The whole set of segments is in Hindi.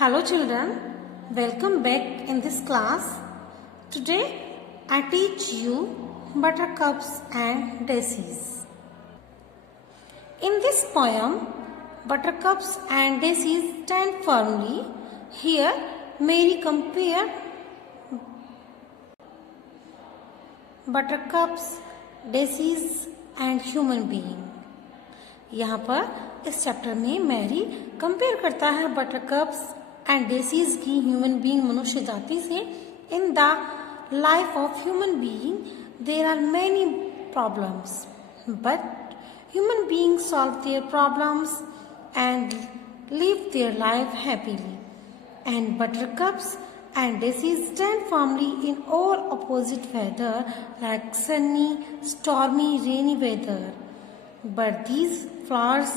Hello children, welcome back in this class. Today I teach you buttercups and daisies. In this poem, buttercups and daisies stand firmly. Here Mary compared buttercups, daisies and human being. यहाँ पर इस चैप्टर में मैरी कंपेयर करता है बटरकप्स एंड डेसीज की ह्यूमन बीइंग मनुष्य जाति से. In the life of human being there are many problems but human being solve their problems and live their life happily and buttercups and daisies stand firmly in all opposite weather like sunny, stormy, rainy weather. But these flowers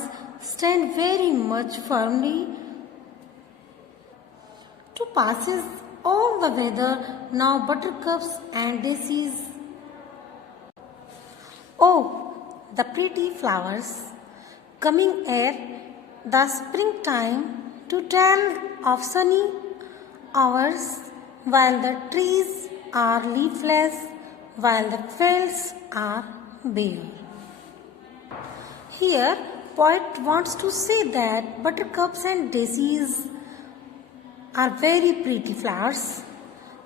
stand very much firmly to passes all the weather. Now buttercups and daisies. Oh, the pretty flowers coming ere the springtime to tell of sunny hours while the trees are leafless, while the fields are bare. Here, poet wants to say that buttercups and daisies are very pretty flowers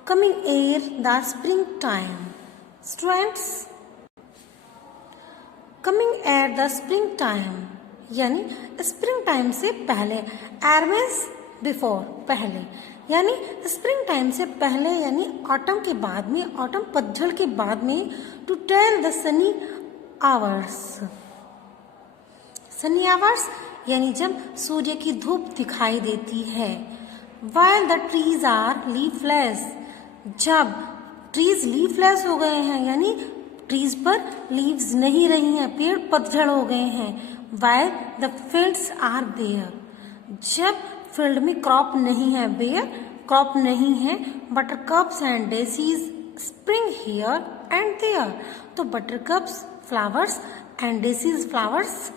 coming ere the springtime. Students, coming ere the springtime यानी स्प्रिंग टाइम से पहले, एर मीन्स बिफोर, पहले, यानी स्प्रिंग टाइम से पहले यानी ऑटम के बाद में, ऑटम पतझड़ के बाद में. To tell the sunny hours, sunny hours यानी जब सूर्य की धूप दिखाई देती है. While the trees are leafless, जब ट्रीज लीफलेस हो गए हैं यानी ट्रीज पर लीव्स नहीं रही हैं, पेड़ पतझड़ हो गए हैं. While the fields are bare, जब फील्ड में क्रॉप नहीं है, बेयर क्रॉप नहीं है. Buttercups and daisies spring here and there, तो buttercups flowers and daisies flowers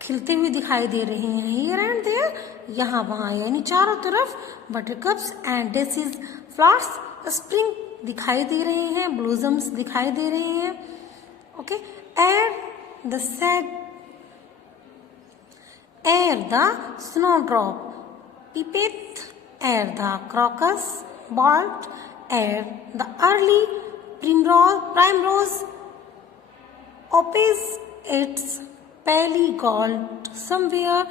खिलते हुए दिखाई दे रहे हैं. हियर एंड देयर, यहाँ वहाँ यानी चारों तरफ बटरकप्स एंड डेसीज फ्लावर्स स्प्रिंग दिखाई दे रहे हैं, ब्लूजम्स दिखाई दे रहे हैं. Okay, at the sad ere the snowdrop peepeth, ere the crocus bolt, ere the early primrose opes its pale gold. Somewhere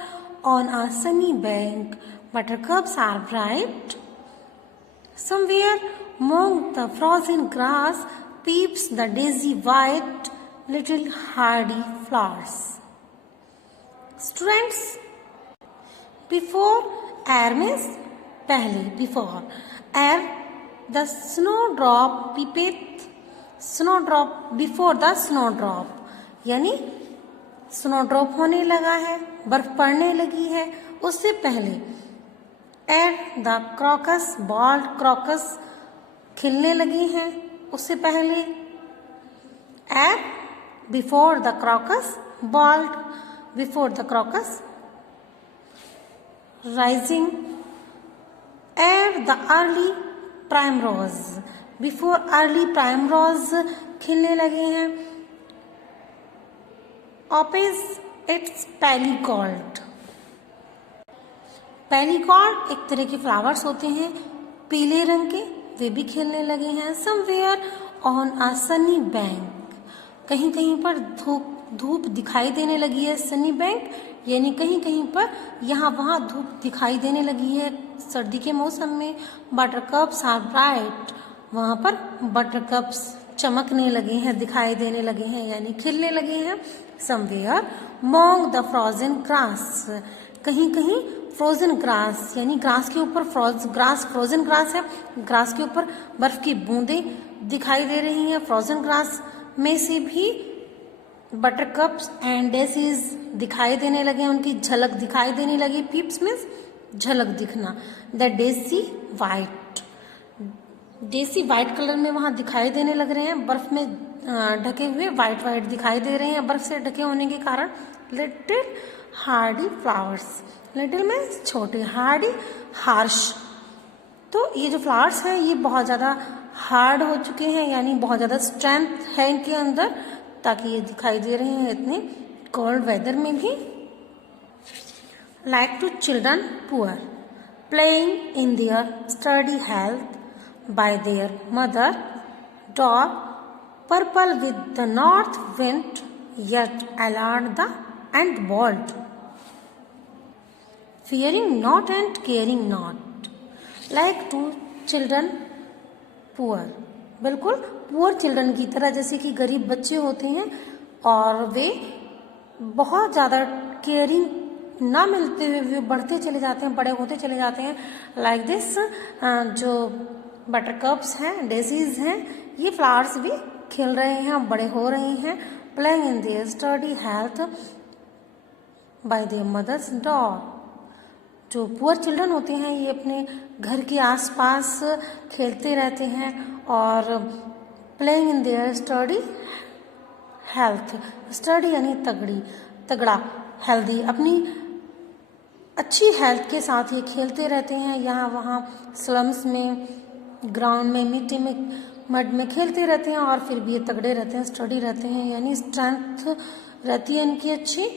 on a sunny bank buttercups are bright, somewhere among the frozen grass peeps the daisy white little hardy flowers. Students, before, air means पहले, before, air the snowdrop peepeth, snowdrop before the snowdrop यानी snowdrop होने लगा है, बर्फ पड़ने लगी है, उससे पहले. air the crocus bolt, crocus खिलने लगी हैं, उससे पहले. air before the crocus bolt, before the crocus rising. ere the early primrose, before early primrose खिलने लगे हैं. opes its marigold, marigold एक तरह के फ्लावर्स होते हैं पीले रंग के, वे भी खिलने लगे हैं. somewhere on a sunny bank, कहीं कहीं पर धूप दिखाई देने लगी है. सनी बैंक यानी कहीं कहीं पर यहाँ वहाँ धूप दिखाई देने लगी है सर्दी के मौसम में. बटरकप्स आर ब्राइट, वहाँ पर बटरकप्स चमकने लगे हैं, दिखाई देने लगे हैं यानी खिलने लगे हैं. Somewhere among the frozen grass, कहीं कहीं फ्रोजन ग्रास यानी ग्रास के ऊपर ग्रास फ्रोजन ग्रास है, ग्रास के ऊपर बर्फ की बूंदें दिखाई दे रही हैं. फ्रोजन ग्रास में से भी बटरकप्स एंड डेसीज दिखाई देने लगे, उनकी झलक दिखाई देने लगी. पीप्स मीन्स झलक दिखना. The daisy white, daisy white colour में वहां दिखाई देने लग रहे हैं, बर्फ में ढके हुए वाइट वाइट दिखाई दे रहे हैं बर्फ से ढके होने के कारण. लिटिल हार्डी फ्लावर्स, लिटिल में छोटे, हार्डी हार्श। तो ये जो फ्लावर्स हैं ये बहुत ज़्यादा हार्ड हो चुके हैं, यानी बहुत ज़्यादा स्ट्रेंथ है इनके अंदर, ताकि ये दिखाई दे रहे हैं इतने कोल्ड वेदर में भी। Like to children poor playing in their sturdy health by their mother dog purple with the north wind yet alert the and bold, fearing not and caring not, like to children poor। बिल्कुल पुअर चिल्ड्रन की तरह, जैसे कि गरीब बच्चे होते हैं और वे बहुत ज़्यादा केयरिंग ना मिलते हुए वे बढ़ते चले जाते हैं, बड़े होते चले जाते हैं। लाइक दिस जो बटरकप्स हैं, डेजीज हैं, ये फ्लावर्स भी खिल रहे हैं, बड़े हो रहे हैं। Playing in their sturdy health by their mothers dog. जो पुअर चिल्ड्रन होते हैं ये अपने घर के आसपास खेलते रहते हैं और playing in their sturdy health, study यानी तगड़ा, हेल्दी, अपनी अच्छी हेल्थ के साथ ये खेलते रहते हैं। यहाँ वहाँ स्लम्स में, ग्राउंड में, मिट्टी में, मड में खेलते रहते हैं और फिर भी ये तगड़े रहते हैं, स्टडी रहते हैं, यानी स्ट्रेंथ रहती है इनकी अच्छी।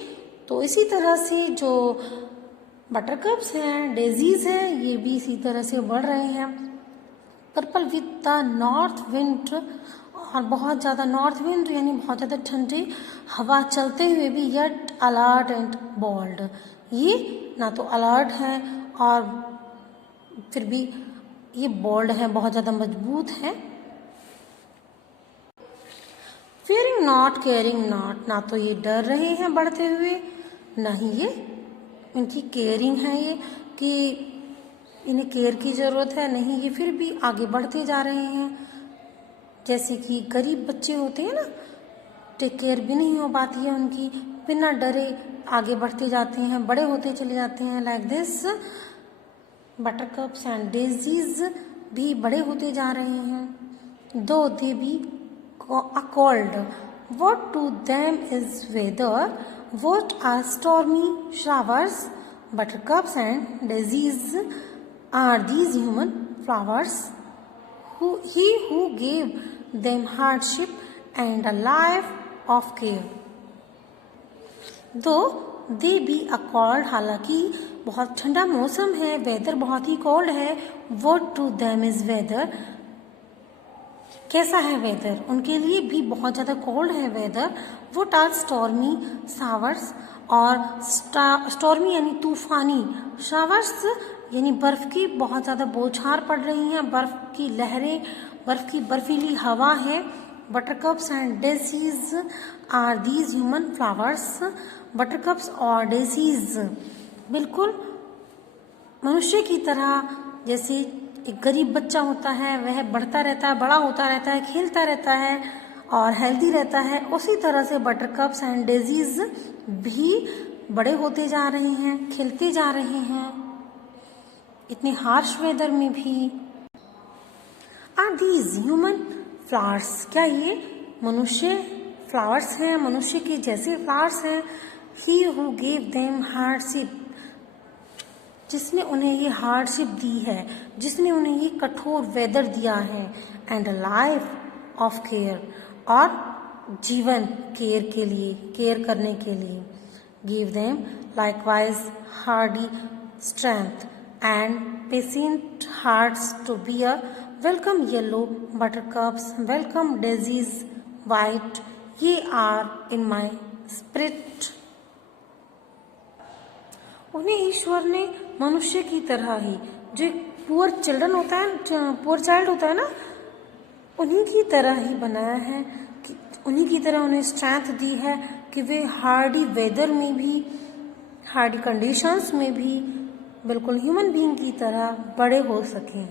तो इसी तरह से जो बटरकप्स हैं, डेजीज हैं, ये भी इसी तरह से बढ़ रहे हैं। Purple with the north wind, और बहुत ज़्यादा नॉर्थ विंड यानी बहुत ज़्यादा ठंडी हवा चलते हुए भी येट अलर्ट एंड बोल्ड, ये ना तो अलर्ट है और फिर भी ये बोल्ड है, बहुत ज़्यादा मजबूत है। फियरिंग नॉट केयरिंग नॉट, ना तो ये डर रहे हैं बढ़ते हुए, ना ही ये इनकी केयरिंग है ये कि इन्हें केयर की ज़रूरत है, नहीं ये फिर भी आगे बढ़ते जा रहे हैं। जैसे कि गरीब बच्चे होते हैं ना, टेक केयर भी नहीं हो पाती है उनकी, बिना डरे आगे बढ़ते जाते हैं, बड़े होते चले जाते हैं। लाइक दिस बटरकप्स एंड डेजीज भी बड़े होते जा रहे हैं। दो दे B cold, what to them is weather, what are stormy showers, buttercups and daisies are these human flowers, he who gave them hardship and a life of care। Though they be a cold, हालांकि बहुत ठंडा मौसम है, वेदर बहुत ही कोल्ड है। what to them is weather, कैसा है वेदर, उनके लिए भी बहुत ज़्यादा कोल्ड है वेदर। वो आर स्टॉर्मी शावर्स, और स्टॉर्मी यानी तूफानी, शावर्स यानी बर्फ़ की बहुत ज़्यादा बौछार पड़ रही हैं, बर्फ़ की लहरें, बर्फ़ की बर्फीली हवा है। Buttercups and daisies are these human flowers, buttercups और डेजीज बिल्कुल मनुष्य की तरह, जैसे एक गरीब बच्चा होता है वह बढ़ता रहता है, बड़ा होता रहता है, खेलता रहता है और हेल्दी रहता है, उसी तरह से बटरकप्स एंड डेजीज भी बड़े होते जा रहे हैं, खिलते जा रहे हैं इतने हार्श वेदर में भी। आर दीज ह्यूमन फ्लावर्स, क्या ये मनुष्य फ्लावर्स हैं, मनुष्य के जैसे फ्लावर्स हैं। He who give them hardship, जिसने उन्हें ये हार्डशिप दी है, जिसने उन्हें ये कठोर वेदर दिया है। एंड लाइफ ऑफ केयर, और जीवन केयर के लिए, केयर करने के लिए। Give them likewise hardy strength and patient hearts to bear. Welcome yellow buttercups, welcome daisies white, ye are in my spirit. उन्हें ईश्वर ने मनुष्य की तरह ही, जो पुअर चिल्ड्रन होता है, पुअर चाइल्ड होता है ना, उन्हीं की तरह ही बनाया है, कि उन्हीं की तरह उन्हें स्ट्रेंथ दी है कि वे हार्डी वेदर में भी, हार्डी कंडीशंस में भी बिल्कुल ह्यूमन बीइंग की तरह बड़े हो सकें।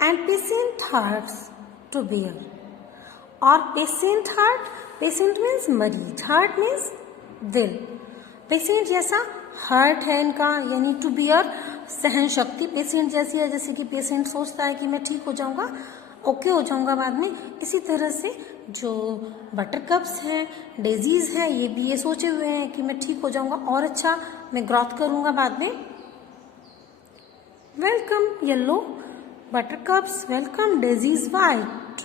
And patient hearts to bear, और पेशेंट हार्ट, पेशेंट मीन्स मरीज, हार्ट मीन्स दिल। पेशेंट जैसा हार्ट है इनका, यानी टू बियर सहन शक्ति पेशेंट जैसी है, जैसे कि पेशेंट सोचता है कि मैं ठीक हो जाऊंगा, ओके हो जाऊंगा बाद में, इसी तरह से जो बटर कप्स हैं, डेजीज हैं, ये भी ये सोचे हुए हैं कि मैं ठीक हो जाऊंगा और अच्छा मैं ग्रोथ करूंगा बाद में। Welcome yellow buttercups, welcome daisies white.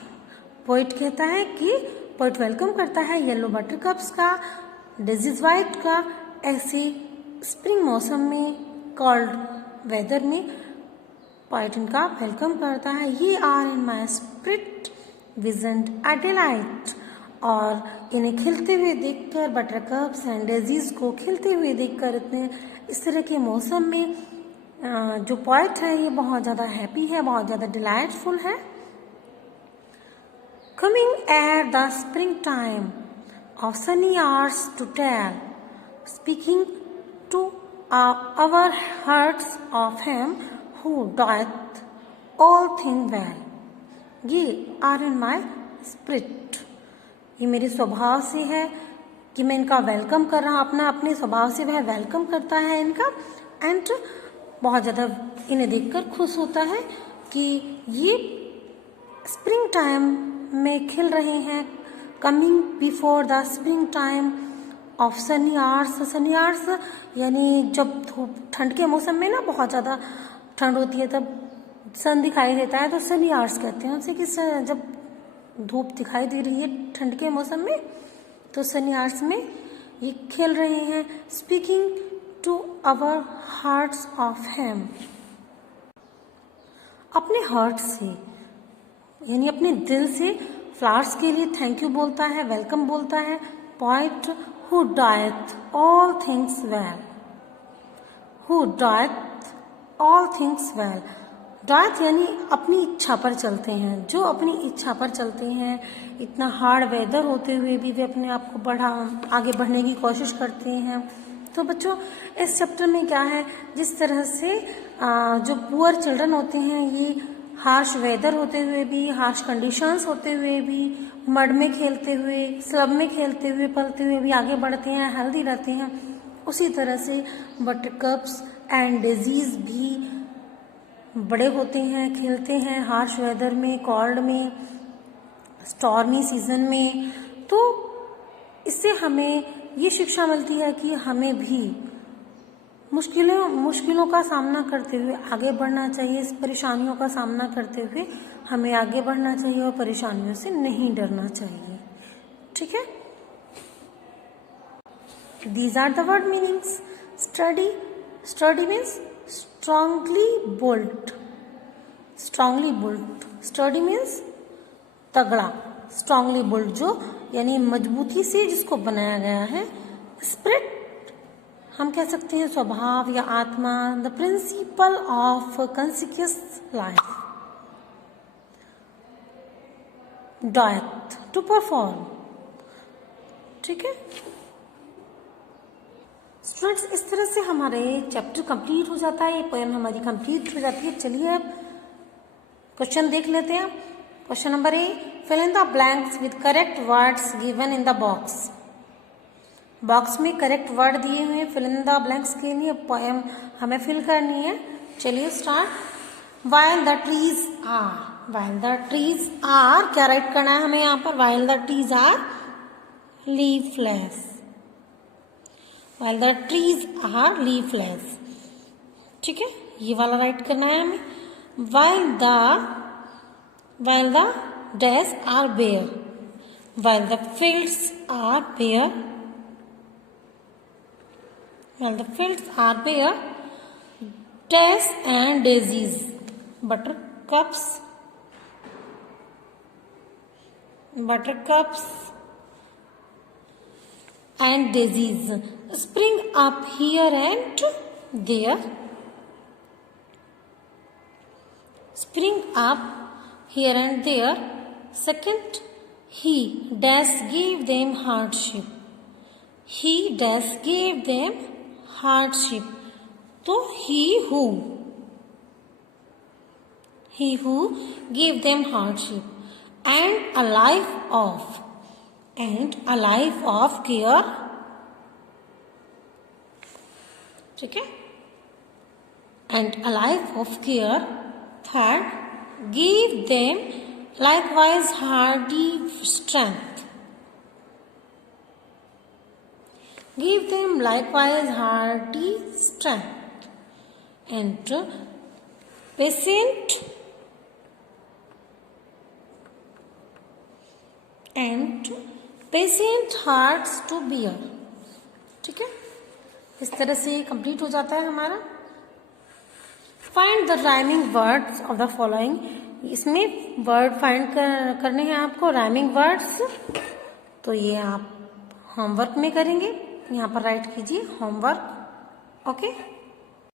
Poet कहता है कि पोइट वेलकम करता है येलो बटर कप्स का, डेजीज वाइट का, ऐसे स्प्रिंग मौसम में, कोल्ड वेदर में पोइट इनका वेलकम करता है। ये are in my spirit vision a delight. और इन्हें खिलते हुए देखकर, बटर कप्स एंड डेजीज को खिलते हुए देखकर इतने इस तरह के मौसम में जो पोइट है ये बहुत ज़्यादा हैप्पी है, बहुत ज़्यादा डिलाइटफुल है। Coming at the spring time of sunny hours to tell, speaking to our hearts of him who doeth all things well. ये are in my spirit, ये मेरे स्वभाव से है कि मैं इनका वेलकम कर रहा हूँ, अपने स्वभाव से वह वेलकम करता है इनका, एंड बहुत ज़्यादा इन्हें देखकर खुश होता है कि ये स्प्रिंग टाइम में खिल रहे हैं। Coming before the spring time of Sunny hours, sunny hours यानी जब धूप, ठंड के मौसम में ना बहुत ज़्यादा ठंड होती है तब सन दिखाई देता है, तो सनी आवर्स कहते हैं उनसे कि जब धूप दिखाई दे रही है ठंड के मौसम में तो सनी आवर्स में ये खेल रहे हैं। Speaking to our hearts of him, अपने हार्ट से यानी अपने दिल से फ्लावर्स के लिए थैंक यू बोलता है, वेलकम बोलता है। Poet who doeth all things well, who doeth all things well. Doeth यानी अपनी इच्छा पर चलते हैं, जो अपनी इच्छा पर चलते हैं, इतना हार्ड वेदर होते हुए भी वे अपने आप को आगे बढ़ने की कोशिश करते हैं। तो बच्चों इस चैप्टर में क्या है, जिस तरह से जो पुअर चिल्ड्रन होते हैं ये हार्श वेदर होते हुए भी, हार्श कंडीशंस होते हुए भी, मड में खेलते हुए, स्लब में खेलते हुए, पलते हुए भी आगे बढ़ते हैं, हेल्दी रहते हैं। उसी तरह से बटरकप्स एंड डेजीज भी बड़े होते हैं, खेलते हैं हार्श वेदर में, कोल्ड में, स्टॉर्मी सीजन में। तो इससे हमें ये शिक्षा मिलती है कि हमें भी मुश्किलों का सामना करते हुए आगे बढ़ना चाहिए। इस परेशानियों का सामना करते हुए हमें आगे बढ़ना चाहिए और परेशानियों से नहीं डरना चाहिए। ठीक है, these are the word meanings. Sturdy, sturdy means strongly bold, strongly bold. Sturdy means तगड़ा, स्ट्रांगली बोल्ड जो यानी मजबूती से जिसको बनाया गया है। स्पिरिट हम कह सकते हैं स्वभाव या आत्मा। The principle of conscious life. Doeth to perform. ठीक है स्टूडेंट्स, इस तरह से हमारे चैप्टर कंप्लीट हो जाता है, ये पोएम हमारी कंप्लीट हो जाती है। चलिए अब क्वेश्चन देख लेते हैं। Question number A, fill in the blanks with correct words given in the box. Box में करेक्ट वर्ड दिए हुए हैं, फिल इन द ब्लैंक्स के लिए पोएम हमें फिल करनी है। चलिए start. While the trees are, while the trees are क्या राइट करना है हमें यहाँ पर? While the trees are leafless, while the trees are leafless. ठीक है, ये वाला राइट करना है हमें। While the dash are bare, while the fields are bare, while the fields are bare, dash and daisies, buttercups and daisies spring up here and there, spring up here and there. Second, he dash gave them hardship, he dash gave them hardship. तो he who gave them hardship and a life of care. ठीक है, and a life of care. Third, gave them likewise hardy strength. Give them likewise hardy strength and patient hearts to bear. ठीक है, इस तरह से कंप्लीट हो जाता है हमारा. Find the rhyming words of the following. इसमें वर्ड फाइंड करने हैं आपको, राइमिंग वर्ड्स. तो ये आप होमवर्क में करेंगे, यहाँ पर राइट कीजिए होमवर्क. ओके.